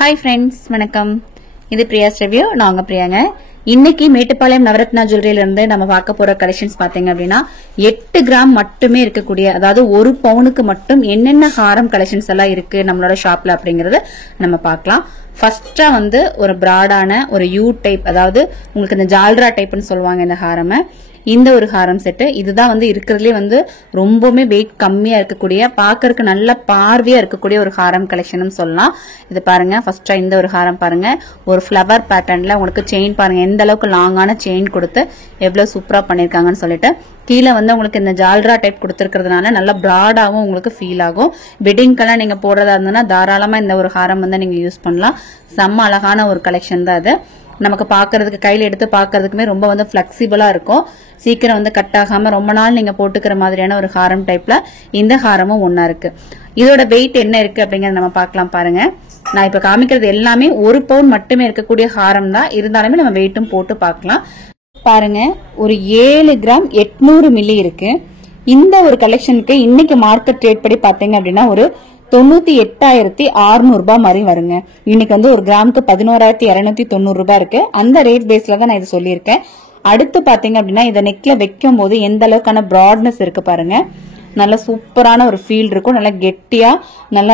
Hi friends, வணக்கம். இது பிரியாஸ் review. நாங்க பிரியாங்க. இன்னைக்கு மேட்டுப்பாளையம் நவரத்னா ஜுவல்லரியில இருந்து நம்ம பார்க்க போற கலெக்ஷன்ஸ் பாத்தீங்க அப்படின்னா 8 கிராம் மட்டுமே இருக்கக்கூடிய, அதாவது 1 பவுனுக்கு மட்டும் என்னென்ன ஹாரம் கலெக்ஷன்ஸ் எல்லாம் இருக்கு நம்மளோட ஷாப்ல அப்படிங்கறது நம்ம பார்க்கலாம். ஃபர்ஸ்டா ஒரு பிராடான ஒரு யூ டைப், அதாவது உங்களுக்கு இந்த ஜால்ரா டைப்னு சொல்லுவாங்க இந்த ஹாரமை. இந்த ஒரு ஹாரம் செட்டு இதுதான் இருக்கிறதுலே ரொம்பவுமே வெயிட் கம்மியா இருக்கக்கூடிய, பாக்கறதுக்கு நல்ல பார்வையா இருக்கக்கூடிய ஒரு ஹாரம் கலெக்ஷன் சொல்லலாம். இது பாருங்க, ஃபர்ஸ்டா இந்த ஒரு ஹாரம் பாருங்க, ஒரு ஃபிளவர் பேட்டர்ன்ல உங்களுக்கு செயின் பாருங்க, எந்த அளவுக்கு லாங்கான செயின் கொடுத்து எவ்வளவு சூப்பரா பண்ணிருக்காங்கன்னு சொல்லிட்டு, கீழே உங்களுக்கு இந்த ஜால்ரா டைப் கொடுத்திருக்கிறதுனால நல்ல பிராடாவும் உங்களுக்கு ஃபீல் ஆகும். வெட்டிங்கெல்லாம் நீங்க போடுறதா இருந்ததுன்னா தாராளமா இந்த ஒரு ஹாரம் நீங்க யூஸ் பண்ணலாம். செம்ம அழகான ஒரு கலெக்ஷன் தான் அது. நமக்கு பாக்குறதுக்கு, கையில எடுத்து பாக்குறதுக்குமே ரொம்ப பிளெக்சிபிளா இருக்கும். சீக்கிரம் கட் ஆகாம ரொம்ப நாள் நீங்க போட்டுக்கிற மாதிரியான ஒரு ஹாரம் டைப்ல இந்த ஹாரமும் ஒன்னா இருக்கு. இதோட வெயிட் என்ன இருக்கு அப்படிங்கறத நம்ம பார்க்கலாம். பாருங்க, நான் இப்ப காமிக்கிறது எல்லாமே 1 பவுன் மட்டுமே இருக்கக்கூடிய ஹாரம் தான். இருந்தாலுமே நம்ம வெயிட்டும் போட்டு பார்க்கலாம். பாருங்க, ஒரு 7 கிராம் 800 மில்லி இருக்கு. இந்த ஒரு கலெக்ஷனுக்கு இன்னைக்கு மார்க்கெட் ரேட் படி பாத்தீங்க அப்படின்னா ஒரு 98,600 ரூபாய் மாதிரி வருங்க. இன்னைக்கு ஒரு கிராமுக்கு 11,290 ரூபாய் இருக்கு. அந்த ரேட் பேஸ்ல தான் நான் இது சொல்லியிருக்கேன். அடுத்து பாத்தீங்க அப்படின்னா இதை நெக்ல வைக்கும் போது எந்த அளவுக்கான பிராட்னஸ் இருக்கு பாருங்க. நல்ல சூப்பரான ஒரு ஃபீல் இருக்கும். நல்ல கெட்டியா நல்ல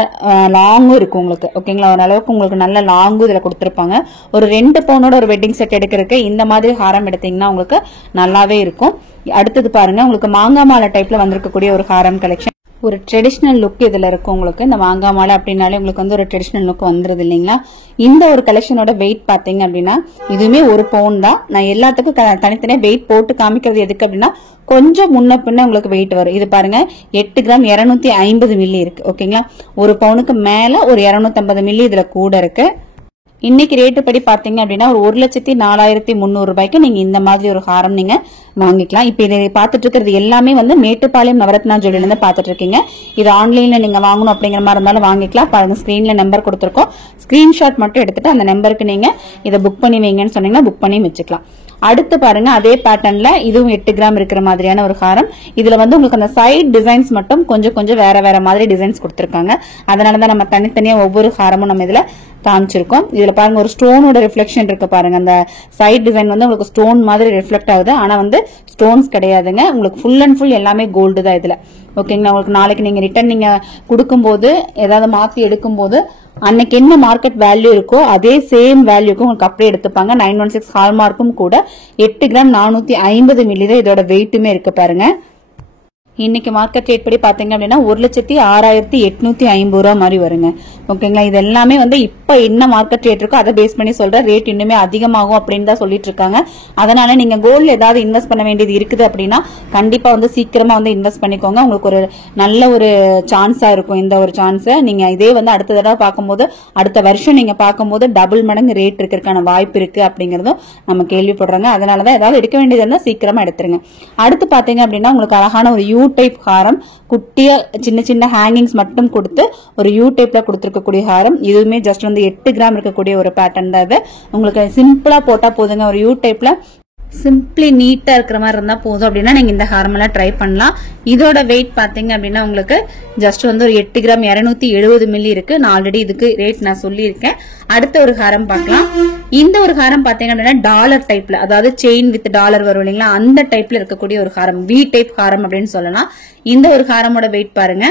லாங்கும் இருக்கும் உங்களுக்கு. ஓகேங்களா, ஒரு அளவுக்கு உங்களுக்கு நல்ல லாங்கும் இதுல கொடுத்திருப்பாங்க. ஒரு 2 பவுனோட ஒரு வெட்டிங் செட் எடுக்கிறதுக்கு இந்த மாதிரி ஹாரம் எடுத்தீங்கன்னா உங்களுக்கு நல்லாவே இருக்கும். அடுத்தது பாருங்க, உங்களுக்கு மாங்காய் மாலை டைப்ல வந்திருக்கக்கூடிய ஒரு ஹாரம் கலெக்ஷன். ஒரு ட்ரெடிஷனல் லுக் இதுல இருக்கும் உங்களுக்கு. இந்த மாங்காய் மாலை அப்படின்னாலே உங்களுக்கு ஒரு ட்ரெடிஷனல் லுக் வந்துருது இல்லைங்களா. இந்த ஒரு கலெக்ஷனோட வெயிட் பாத்தீங்க அப்படின்னா இதுவுமே 1 பவுன் தான். நான் எல்லாத்துக்கும் தனித்தனியா வெயிட் போட்டு காமிக்கிறது எதுக்கு அப்படின்னா கொஞ்சம் முன்ன பின்ன உங்களுக்கு வெயிட் வரும். இது பாருங்க, 8 கிராம் 250 மில்லி இருக்கு. ஓகேங்களா, 1 பவுனுக்கு மேல ஒரு 250 மில்லி இதுல கூட இருக்கு. இன்னைக்கு ரேட்டு படி பாத்தீங்க அப்படின்னா ஒரு 1,04,300 ரூபாய்க்கு நீங்க இந்த மாதிரி ஒரு ஹாரம் நீங்க வாங்கிக்கலாம். இப்ப இதை பாத்துட்டு இருக்கிறது எல்லாமே மேட்டுப்பாளையம் நவரத்னா ஜுவல்லரில இருந்து பாத்துட்டு இருக்கீங்க. இது ஆன்லைன்ல நீங்க வாங்கணும் அப்படிங்கிற மாதிரி இருந்தாலும் வாங்கிக்கலாம். பாருங்க, ஸ்கிரீன்ல நம்பர் கொடுத்திருக்கோம். ஸ்கிரீன்ஷாட் மட்டும் எடுத்துட்டு அந்த நம்பருக்கு நீங்க இதை புக் பண்ணி வைங்கன்னு சொன்னீங்கன்னா புக் பண்ணி வச்சுக்கலாம். அடுத்து பாருங்க, அதே பேட்டர்ன்ல இதுவும் 8 கிராம் இருக்கிற மாதிரியான ஒரு ஹாரம். இதுல உங்களுக்கு அந்த சைட் டிசைன்ஸ் மட்டும் கொஞ்சம் வேற வேற மாதிரி டிசைன்ஸ் கொடுத்திருக்காங்க. அதனாலதான் நம்ம தனித்தனியா ஒவ்வொரு ஹாரமும் நம்ம இதுல காமிச்சிருக்கோம். இதுல பாருங்க, ஒரு ஸ்டோனோட ரிஃப்ளெக்ஷன் இருக்கு பாருங்க. அந்த சைட் டிசைன் உங்களுக்கு ஸ்டோன் மாதிரி ரிஃப்ளெக்ட் ஆகுது. ஆனா ஸ்டோன்ஸ் கிடையாதுங்க, உங்களுக்கு ஃபுல் அண்ட் ஃபுல் எல்லாமே கோல்டு தான் இதுல. ஓகேங்களா, உங்களுக்கு நாளைக்கு நீங்க ரிட்டர்ன் நீங்க கொடுக்கும் போது ஏதாவது மாத்தி எடுக்கும் போது அன்னைக்கு என்ன மார்க்கெட் வேல்யூ இருக்கோ அதே சேம் வேல்யூக்கு உங்களுக்கு அப்படியே எடுத்துப்பாங்க. 916 ஹால்மார்க்கும் கூட. 8 கிராம் 450 மில்லி தான் இதோட வெயிட்டுமே இருக்கு பாருங்க. இன்னைக்கு மார்க்கெட் ரேட் படி பாத்தீங்க அப்படின்னா 1,06,850 ரூபாய் மாதிரி வருங்க. ஓகேங்களா, இது எல்லாமே இப்ப என்ன மார்க்கெட் ரேட் இருக்கோ அதை பேஸ் பண்ணி சொல்ற ரேட் இன்னுமே அதிகமாகும் அப்படின்னு தான் சொல்லிட்டு இருக்காங்க. அதனால நீங்க கோல்ட்ல ஏதாவது இன்வெஸ்ட் பண்ண வேண்டியது இருக்குது அப்படின்னா கண்டிப்பா சீக்கிரமா இன்வெஸ்ட் பண்ணிக்கோங்க. உங்களுக்கு ஒரு நல்ல ஒரு சான்ஸா இருக்கும். இந்த ஒரு சான்ஸ் நீங்க இதே அடுத்த தடவை பார்க்கும்போது, அடுத்த வருஷம் நீங்க பார்க்கும்போது டபுள் மடங்கு ரேட் இருக்கிறதுக்கான வாய்ப்பு இருக்கு அப்படிங்கறதும் நம்ம கேள்விப்படுறாங்க. அதனாலதான் ஏதாவது எடுக்க வேண்டியது இருந்தா சீக்கிரமா எடுத்துருங்க. அடுத்து பாத்தீங்க அப்படின்னா உங்களுக்கு அழகான ஒரு யூ டைப் ஹாரம், குட்டிய சின்ன சின்ன ஹேங்கிங்ஸ் மட்டும் கொடுத்து ஒரு யூ டைப்ல கொடுத்திருக்கக்கூடிய ஹாரம். இதுவுமே ஜஸ்ட் 8 கிராம் இருக்கக்கூடிய ஒரு பேட்டர்ன் தான் இது. உங்களுக்கு சிம்பிளா போட்டா போதுங்க. ஒரு யூ டைப்ல சிம்பிளி நீட்டா இருக்கிற மாதிரி இருந்தா போதும் அப்படின்னா நீங்க இந்த ஹாரம் எல்லாம் ட்ரை பண்ணலாம். இதோட வெயிட் பாத்தீங்க அப்படின்னா உங்களுக்கு ஜஸ்ட் ஒரு 8 கிராம் 270 மில்லி இருக்கு. நான் ஆல்ரெடி இதுக்கு ரேட் நான் சொல்லியிருக்கேன். அடுத்த ஒரு ஹாரம் பார்க்கலாம். இந்த ஒரு ஹாரம் பாத்தீங்க அப்படின்னா டாலர் டைப்ல, அதாவது செயின் வித் டாலர் வரும் இல்லைங்களா, அந்த டைப்ல இருக்கக்கூடிய ஒரு ஹாரம், வி டைப் ஹாரம் அப்படின்னு சொல்லலாம். இந்த ஒரு ஹாரமோட வெயிட் பாருங்க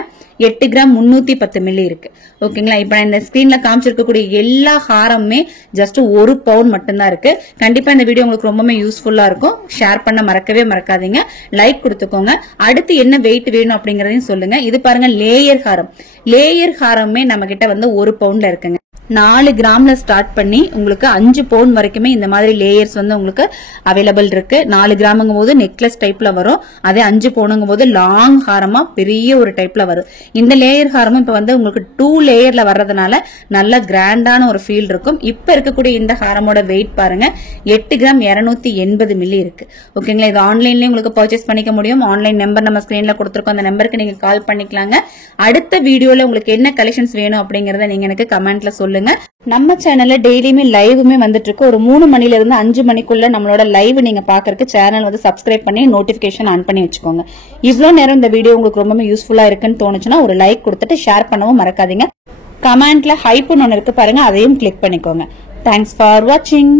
8 கிராம் 310 மில்லி இருக்கு. ஓகேங்களா, இப்ப இந்த ஸ்கிரீன்ல காமிச்சிருக்கக்கூடிய எல்லா ஹாரமுமே ஜஸ்ட் 1 பவுன் மட்டும்தான் இருக்கு. கண்டிப்பா இந்த வீடியோ உங்களுக்கு ரொம்பவே யூஸ்ஃபுல்லா இருக்கும். ஷேர் பண்ண மறக்கவே மறக்காதீங்க. லைக் கொடுத்துக்கோங்க. அடுத்து என்ன வெயிட் வேணும் அப்படிங்கறதையும் சொல்லுங்க. இது பாருங்க, லேயர் ஹாரம். லேயர் ஹாரமே நம்ம கிட்ட 1 பவுண்ட்ல இருக்குங்க. 4 கிராம்ல ஸ்டார்ட் பண்ணி உங்களுக்கு 5 பவுண்ட் வரைக்குமே இந்த மாதிரி லேயர்ஸ் உங்களுக்கு அவைலபிள் இருக்கு. 4 கிராமுங்கும் போது நெக்லஸ் டைப்ல வரும். அதே 5 பவுனுங்கும் போது லாங் ஹாரமா பெரிய ஒரு டைப்ல வரும். இந்த லேயர் ஹாரமும் இப்ப உங்களுக்கு 2 லேயர்ல வர்றதுனால நல்ல கிராண்டான ஒரு ஃபீல் இருக்கும். இப்ப இருக்கக்கூடிய இந்த ஹாரமோட வெயிட் பாருங்க 8 கிராம் 280 மில்லி இருக்கு. ஓகேங்களா, இது ஆன்லைன்லயும் உங்களுக்கு பர்ச்சேஸ் பண்ணிக்க முடியும். ஆன்லைன் நம்பர் நம்ம ஸ்கிரீன்ல கொடுத்திருக்கோம். அந்த நம்பருக்கு நீங்க கால் பண்ணிக்கலாங்க. அடுத்த வீடியோல உங்களுக்கு என்ன கலெக்ஷன்ஸ் வேணும் அப்படிங்கறத நீங்க எனக்கு கமெண்ட்ல சொல்லுங்க. நம்ம சேனல்ல டெய்லியுமே லைவுமே வந்துட்டு இருக்கு. ஒரு 3 மணில இருந்து 5 மணிக்குள்ள நம்மளோட லைவ் நீங்க பாக்குறதுக்கு சேனல் சப்ஸ்கிரைப் பண்ணி நோட்டிபிகேஷன் ஆன் பண்ணி வச்சுக்கோங்க. இவ்வளவு நேரம் இந்த வீடியோ உங்களுக்கு ரொம்ப யூஸ்ஃபுல்லா இருக்குன்னு தோணுச்சுன்னா ஒரு லைக் கொடுத்துட்டு ஷேர் பண்ணவும் மறக்காதீங்க. கமெண்ட்ல ஹைப்னு ஒன்னு இருக்கு பாருங்க, அதையும் கிளிக் பண்ணிக்கோங்க. தேங்க்ஸ் ஃபார் வாட்சிங்.